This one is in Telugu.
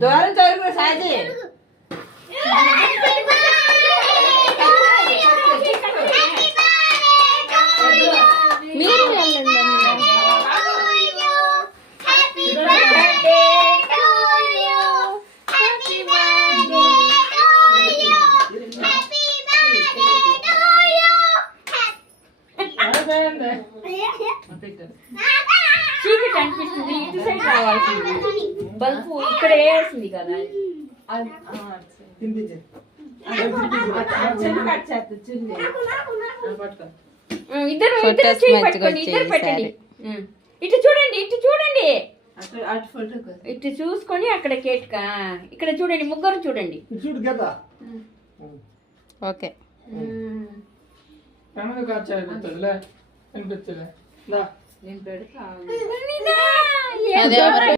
దూరం చదువు సాజీ మీరు వెళ్ళండి. చీకటి అనిపిస్తుంది, ఇటు సైడ్ రావాల్సింది. బల్బు ఇక్కడ వేసింది కదా. ఇద్దరు పట్టుకోండి, ఇద్దరు పెట్టండి. ఇటు చూడండి, ఇటు చూడండి, ఇటు చూసుకొని అక్కడ కేక్ ఇక్కడ చూడండి, ముగ్గురు చూడండి. ఓకే నేను పెడతా.